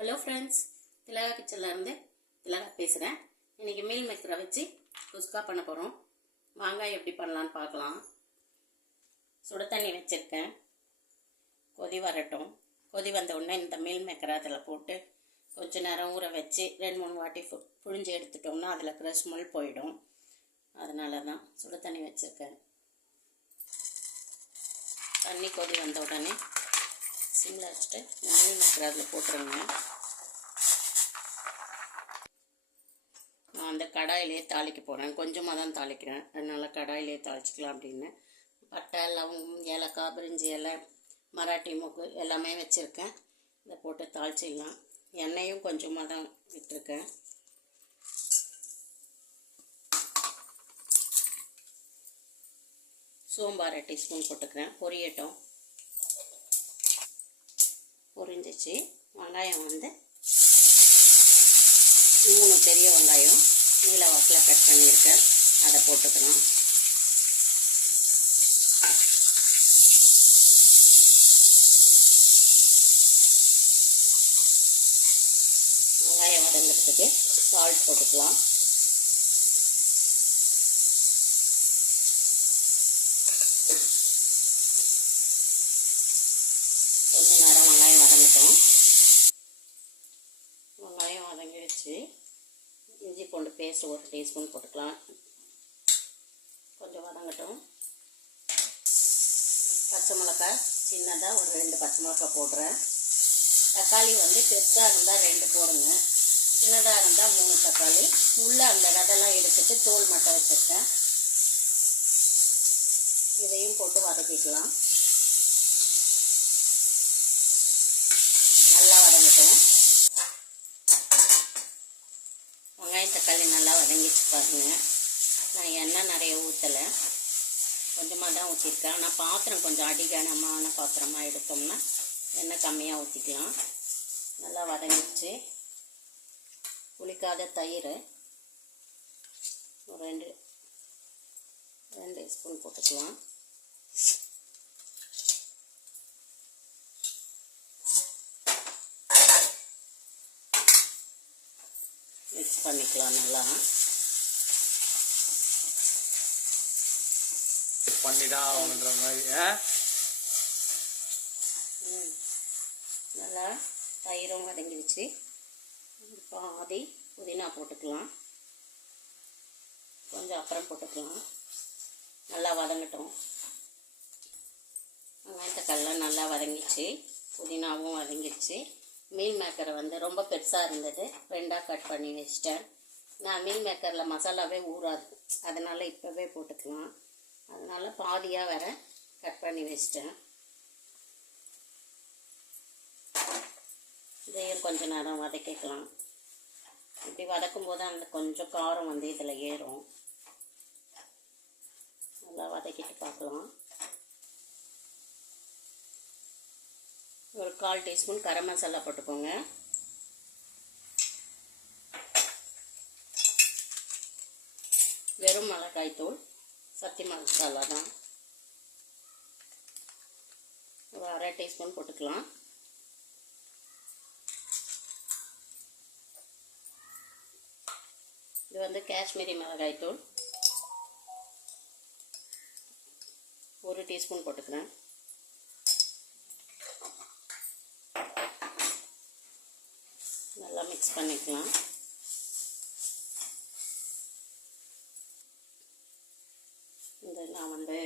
Hello friends திலகா கிச்சன்லேருந்து திலகா பேசுகிறேன் இன்றைக்கி meal மேக்கரை வச்சு குஸ்கா பண்ண போகிறோம் மாங்காய் எப்படி பண்ணலான்னு பார்க்கலாம். சுட தண்ணி வச்சுருக்கேன். கொதி வரட்டும். கொதி வந்த உடனே இந்த மீல் மேக்கரை அதில் போட்டு கொஞ்ச நேரம் ஊற வச்சு ரெண்டு மூணு வாட்டி பு- புழிஞ்சு எடுத்துட்டோம்னா அதில் இருக்கிற ஸ்மெல் போயிடும். அதனால தான் சுட தண்ணி வச்சுருக்கேன். தண்ணி கொதி வந்த உடனே சிம்மில் வச்சுட்டு நானே மீல் அதில் போட்டுருங்க நான் அந்த கடாயிலே தாளிக்க போகிறேன் கொஞ்சமாக தான் தாளிக்கிறேன். அதனால் கடாயிலே தாளிச்சிக்கலாம் அப்படின்னு. பட்டை லவங்கம் ஏலக்காய் பிரிஞ்சி இலை மராட்டி மூக்கு எல்லாமே வச்சுருக்கேன். இதை போட்டு தாளிச்சிடலாம். எண்ணெயும் கொஞ்சமாக தான் விட்டுருக்கேன். சோம்பு அரை டீஸ்பூன் போட்டுக்கிறேன். பொரியட்டும். பொரிஞ்சிச்சு. வெங்காயம் வந்து மூணு பெரிய வெங்காயம் நீல வாக்கில் கட் பண்ணியிருக்கேன் அதை போட்டுக்கலாம் வெங்காயம் வதங்கிறதுக்கு சால்ட் போட்டுக்கலாம் கொஞ்ச நேரம் வெங்காயம் வதங்கட்டும் வெங்காயம் வதங்கிடுச்சு இஞ்சி பூண்டு பேஸ்ட் ஒரு டீஸ்பூன் போட்டுக்கலாம். கொஞ்சம் வதங்கட்டும். பச்சை மிளகாய் சின்னதாக ஒரு ரெண்டு பச்சை மிளகாய் போடுறேன். தக்காளி வந்து பெருசாக இருந்தால் ரெண்டு போடுங்க. சின்னதாக இருந்தால் மூணு தக்காளி. உள்ளே அந்த விதெல்லாம் எடுத்துட்டு தோல் மட்டும் வச்சுருக்கேன். இதையும் போட்டு வதக்கிக்கலாம். நல்லா வதங்கட்டும். வெங்காயம் தக்காளி நல்லா வதங்கிச்சு பாருங்கள் நான் எண்ணெய் நிறைய ஊற்றலை கொஞ்சமாக தான் ஊற்றிருக்கேன் ஆனால் பாத்திரம் கொஞ்சம் அடிகனமான பாத்திரமாக எடுத்தோம்னா எண்ணெய் கம்மியாக ஊற்றிக்கலாம் நல்லா வதங்கிச்சு புளிக்காத தயிர். ஒரு ரெண்டு ரெண்டு ஸ்பூன் போட்டுக்கலாம். மிக்ஸ் பண்ணிக்கலாம் நல்லா. பண்ணிதான் ஆகணுன்ற மாதிரி ஆ? ம். நல்லா தயிரும் வதங்கிடுச்சு. பாதி புதினா போட்டுக்கலாம். கொஞ்சம் அப்புறம் போட்டுக்கலாம். நல்லா வதங்கட்டும். வெங்காயத்தக்கால்லாம் நல்லா வதங்கிச்சு புதினாவும் வதங்கிடுச்சு. மீல் மேக்கரை வந்து ரொம்ப பெருசாக இருந்தது. ரெண்டாக கட் பண்ணி வச்சிட்டேன். நான் மீல் மேக்கரில் மசாலாவே ஊறாது. அதனால் இப்போவே போட்டுக்கலாம். அதனால் பாதியாக வேற கட் பண்ணி வச்சிட்டேன். இதையும் கொஞ்ச நேரம் வதக்கிக்கலாம். இப்படி வதக்கும் போது அந்த கொஞ்சம் காரம் வந்து இதில் ஏறும். நல்லா வதக்கிட்டு பார்க்கலாம். ஒரு கால் டீஸ்பூன் கரம் மசாலா போட்டுக்கோங்க. வெறும் மிளகாய் தூள் சத்தி மசாலா தான். ஒரு அரை டீஸ்பூன் போட்டுக்கலாம். இது வந்து காஷ்மீரி மிளகாய் தூள். ஒரு டீஸ்பூன் போட்டுக்கிறேன் நல்லா மிக்ஸ் பண்ணிக்கலாம். இந்த நான் வந்து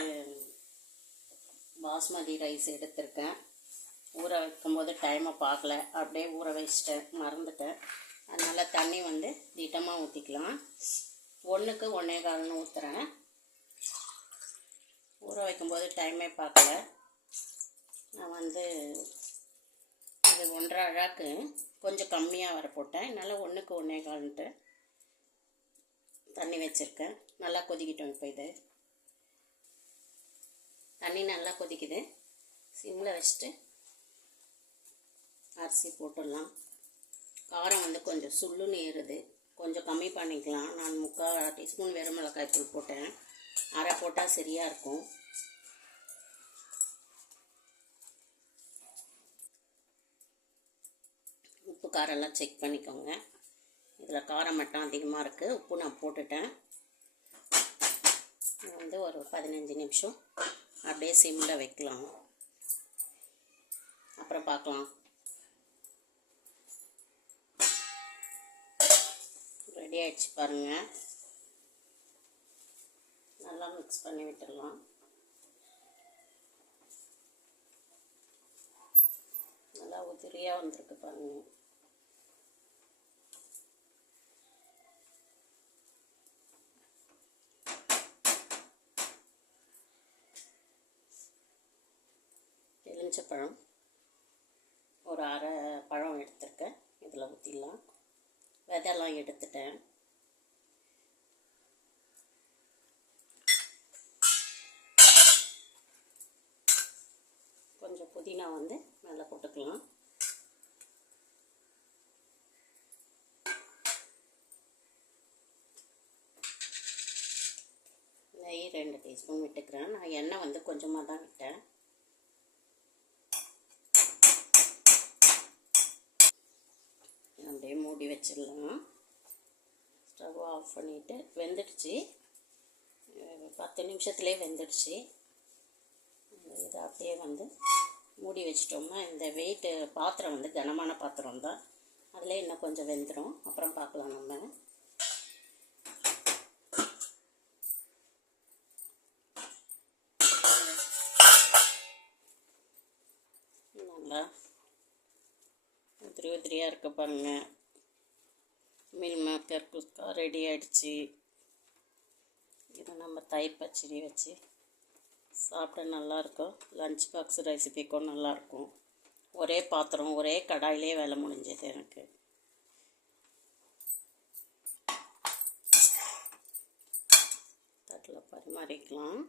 பாஸ்மதி ரைஸ் எடுத்திருக்கேன். ஊற வைக்கும்போது டைமை பார்க்கல. அப்படியே ஊற வச்சிட்டேன். மறந்துட்டேன். அதனால் தண்ணி வந்து திட்டமாக ஊற்றிக்கலாம் ஒன்றுக்கு ஒன்றே கால்னு ஊற்றுறேன் ஊற வைக்கும்போது டைமே பார்க்கல. நான் வந்து அது ஒன்றரை அழாக்கு கொஞ்சம் கம்மியாக வர போட்டேன். என்னால் ஒன்றுக்கு ஒன்றே கால்ன்ட்டு தண்ணி வச்சுருக்கேன். நல்லா கொதிக்கிட்டோம் இப்போ இது. தண்ணி நல்லா கொதிக்குது. சிம்மில் வச்சுட்டு அரிசி போட்டுடலாம். காரம் வந்து கொஞ்சம் சுள்ளுன்னு ஏறுது. கொஞ்சம் கம்மி பண்ணிக்கலாம். நான் முக்கால் டீஸ்பூன் வெறும் மிளகாய் தூள் போட்டேன். அரை போட்டால் சரியாக இருக்கும் உப்பு காரெல்லாம் செக் பண்ணிக்கோங்க. இதில் காரம் மட்டும் அதிகமாக இருக்குது. உப்பு நான் போட்டுட்டேன். வந்து ஒரு பதினஞ்சு நிமிஷம் அப்படியே சிம்மில் வைக்கலாம். அப்புறம் பார்க்கலாம். ரெடி ஆயிடுச்சு பாருங்கள் நல்லா மிக்ஸ் பண்ணி விட்டுடலாம். நல்லா உதிரியாக வந்திருக்கு பாருங்கள் எலுமிச்சப்பழம் ஒரு அரை பழம் எடுத்திருக்கேன். இதில் ஊற்றிடலாம் விதெல்லாம் எடுத்துட்டேன். கொஞ்சம் புதினா வந்து மேலே போட்டுக்கலாம். நெய் ரெண்டு டீஸ்பூன் விட்டுக்கிறேன். நான் எண்ணெய் வந்து கொஞ்சமாக தான் விட்டேன் அப்படியே மூடி வச்சிடலாம். ஸ்டவ் ஆஃப் பண்ணிவிட்டு வெந்துடுச்சு. பத்து நிமிஷத்துலேயே வெந்துடுச்சு. இதை அப்படியே வந்து மூடி வச்சிட்டோம்னா இந்த வெயிட்டு பாத்திரம் வந்து கனமான பாத்திரம் தான். அதில் இன்னும் கொஞ்சம் வெந்துடும் அப்புறம் பார்க்கலாம் நம்ம. நல்லா உதிரி உதிரியாக இருக்க பாருங்க. மில் மேக்கர் குஸ்கா ரெடி ஆகிடுச்சு இதை நம்ம தயிர் பச்சடி வச்சு சாப்பிட நல்லாயிருக்கும். லஞ்ச் பாக்ஸ் ரெசிபிக்கும் நல்லாயிருக்கும். ஒரே பாத்திரம் ஒரே கடாயிலே வேலை முடிஞ்சது எனக்கு. தட்டில் பரிமாறிக்கலாம்.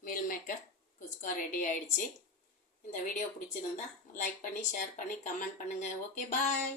மீல் மேக்கர் குஸ்கா ரெடி ஆகிடுச்சு இந்த வீடியோ பிடிச்சிருந்தா லைக் பண்ணி ஷேர் பண்ணி கமெண்ட் பண்ணுங்கள் ஓகே பாய்